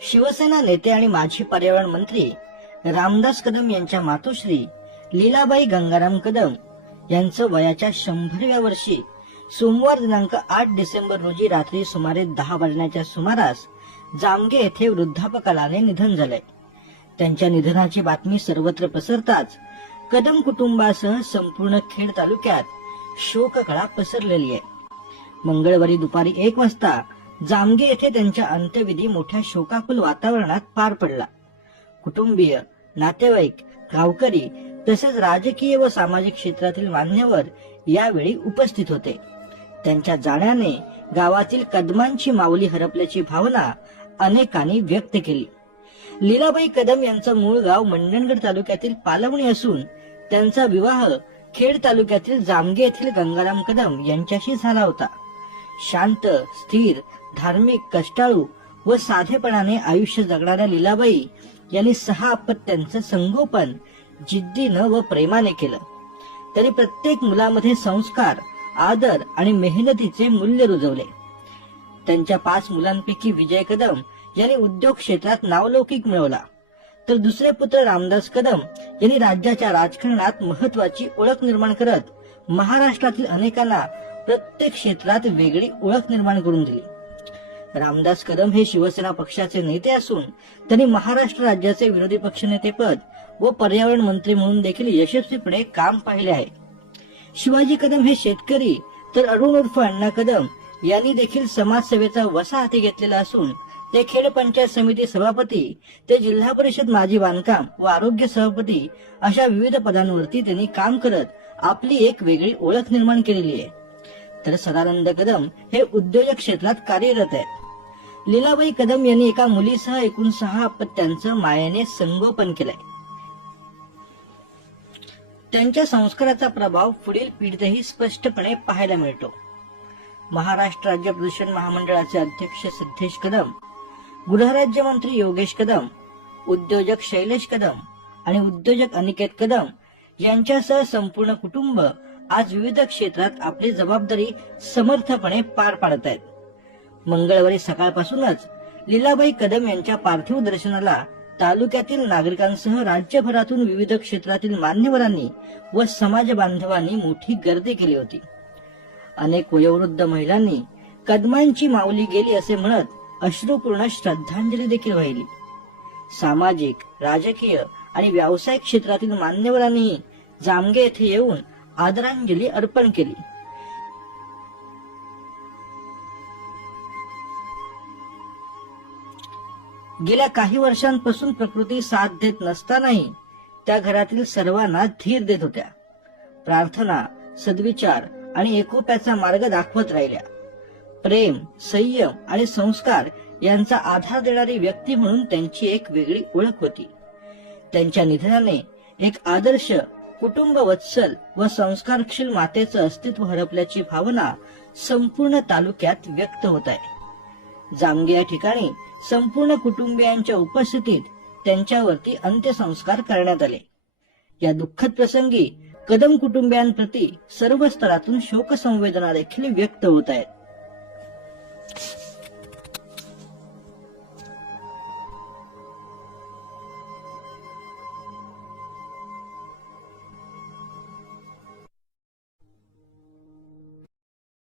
शिवसेना नेते आणि माजी पर्यावरण मंत्री रामदास कदम यांच्या मातोश्री लीलाबाई गंगाराम कदम यांचं वयाच्या 100व्या वर्षी सोमवार दिनांक 8 डिसेंबर रोजी रात्री सुमारे 10 वाजण्याच्या सुमारास जामगे येथे वृद्धापकालाने निधन झालंय। त्यांच्या निधनाची बातमी सर्वत्र पसरताच कदम कुटुंबासह संपूर्ण खेड तालुक्यात शोककळा पसरलेली आहे। मंगळवारी दुपारी 1 वाजता जामगे येथे त्यांच्या अंत्यविधी मोठ्या शोकाकुल वातावरणात पार पडला। कुटुंबीय, नातेवाईक, गावकरी तसेच राजकीय व सामाजिक क्षेत्रातील मान्यवर यावेळी उपस्थित होते। त्यांच्या जाण्याने गावातील कदमांची माऊली हरपल्याची भावना अनेकांनी व्यक्त केली। लीलाबाई कदम यांचं मूळ गाव मंडणगड तालुक्यातील पालवणी असून त्यांचा विवाह खेड तालुक्यातील जामगे येथील गंगाराम कदम यांच्याशी झाला होता। शांत, स्थिर, धार्मिक, कष्टाळू व साधेपणाने आयुष्य जगणाऱ्या लीलाबाई यांनी 6 अपत्यांचं संगोपन जिद्दीनं व प्रेमाने केलं। त्यांनी प्रत्येक मुलामध्ये संस्कार, आदर आणि मेहनतीचे मूल्य रुजवले। त्यांच्या 5 मुलांपैकी विजय कदम यांनी उद्योग क्षेत्रात नावलौकिक मिळवला, तर दुसरे पुत्र रामदास कदम यांनी राज्याच्या राजकारणात महत्वाची ओळख निर्माण करत महाराष्ट्रातील अनेकांना प्रत्येक क्षेत्रात वेगळी ओळख निर्माण करून दिली। रामदास कदम हे शिवसेना पक्षाचे नेते असून त्यांनी महाराष्ट्र राज्याचे विरोधी पक्षनेतेपद व पर्यावरण मंत्री म्हणून देखील यशस्वीपणे काम पाहिले आहे। शिवाजी कदम हे शेतकरी, तर अरुण उर्फ अण्णा कदम यांनी देखील समाजसेवेचा वसा हाती घेतलेला असून ते खेड पंचायत समिती सभापती ते जिल्हा परिषद माजी बांधकाम व आरोग्य सभापती अशा विविध पदांवरती त्यांनी काम करत आपली एक वेगळी ओळख निर्माण केलेली आहे। तर सदानंद कदम हे उद्योजक क्षेत्रात कार्यरत आहेत। लीलाबाई कदम यांनी एका मुलीसह एकूण 6 अपत्यांचं मायेने संगोपन केलंय। त्यांच्या संस्काराचा प्रभाव पुढील पिढीतही स्पष्टपणे पाहायला मिळतो। महाराष्ट्र राज्य प्रदूषण महामंडळाचे अध्यक्ष सिद्धेश कदम, गृहराज्यमंत्री योगेश कदम, उद्योजक शैलेश कदम आणि उद्योजक अनिकेत कदम यांच्यासह संपूर्ण कुटुंब आज विविध क्षेत्रात आपली जबाबदारी समर्थपणे पार पाडत आहेत। मंगळवारी सकाळपासूनच लीलाबाई कदम यांच्या पार्थिव दर्शनाला तालुक्यातील नागरिकांसह राज्यभरातून विविध क्षेत्रातील मान्यवरांनी व समाज बांधवांनी मोठी गर्दी केली होती। अनेक वयोवृद्ध महिलांनी कदमांची माऊली गेली असे म्हणत अश्रुपूर्ण श्रद्धांजली देखील वाहिली। सामाजिक, राजकीय आणि व्यावसायिक क्षेत्रातील मान्यवरांनी जामगे येथे येऊन आदरांजली अर्पण केली। गेल्या काही वर्षांपासून प्रकृती साथ देत नसतानाही त्या घरातील सर्वांना धीर देत होत्या। प्रार्थना, सद्विचार आणि एकोप्याचा मार्ग दाखवत राहिल्या। प्रेम, संयम आणि संस्कार यांचा आधार देणारी व्यक्ती म्हणून त्यांची एक वेगळी ओळख होती। त्यांच्या निधनाने एक आदर्श, कुटुंब वत्सल व संस्कारशील मातेचं अस्तित्व हरपल्याची भावना संपूर्ण तालुक्यात व्यक्त होत आहे। जामगे या ठिकाणी संपूर्ण कुटुंबियांच्या उपस्थितीत त्यांच्यावरती अंत्यसंस्कार करण्यात आले। या दुःखद प्रसंगी कदम कुटुंबियांप्रती सर्व स्तरातून शोकसंवेदना देखील व्यक्त होत आहेत।